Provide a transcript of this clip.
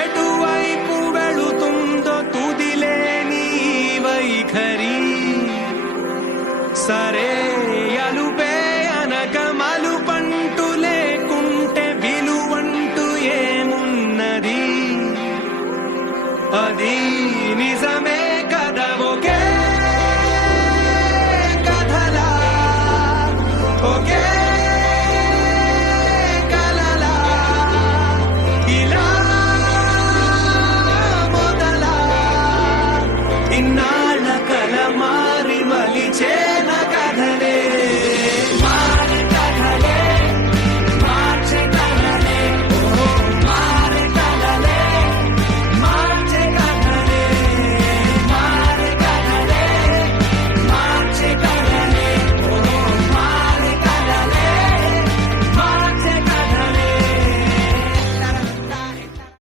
ఎటువైపు వెళుతుందో తుదిలేని వైఖరి. సరే అలుపే అనక మలుపంటూ లేకుంటే విలువంటూ ఏమున్నది? అది నిజమే.